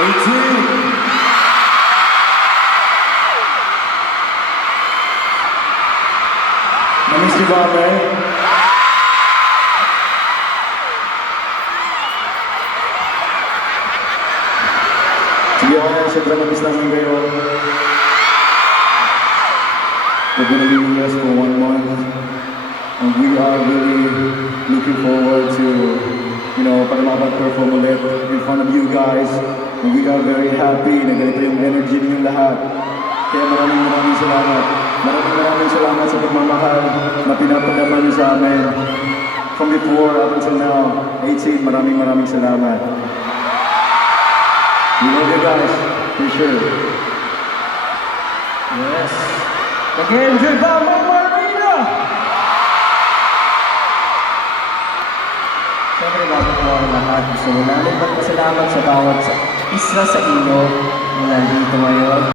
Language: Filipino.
18. Namiss niyo ba kami? Sige ako, sobrang namiss namin kayo. We're gonna be with us for 1 month. And we are really looking forward to, para makapag-perform ulit in front of you guys. And we are very happy na ganito yung energy ninyong lahat. Kaya maraming salamat. Maraming salamat sa pagmamahal na pinapadama niyo sa amin. From before up until now, 18, maraming salamat. We love you guys, for sure. Yes. Nag-enjoy ba ang mga Marina? Siyempre, bago po ang lahat, gusto ko na magpasalamat sa bawat isa sa inyo na nandito ngayon.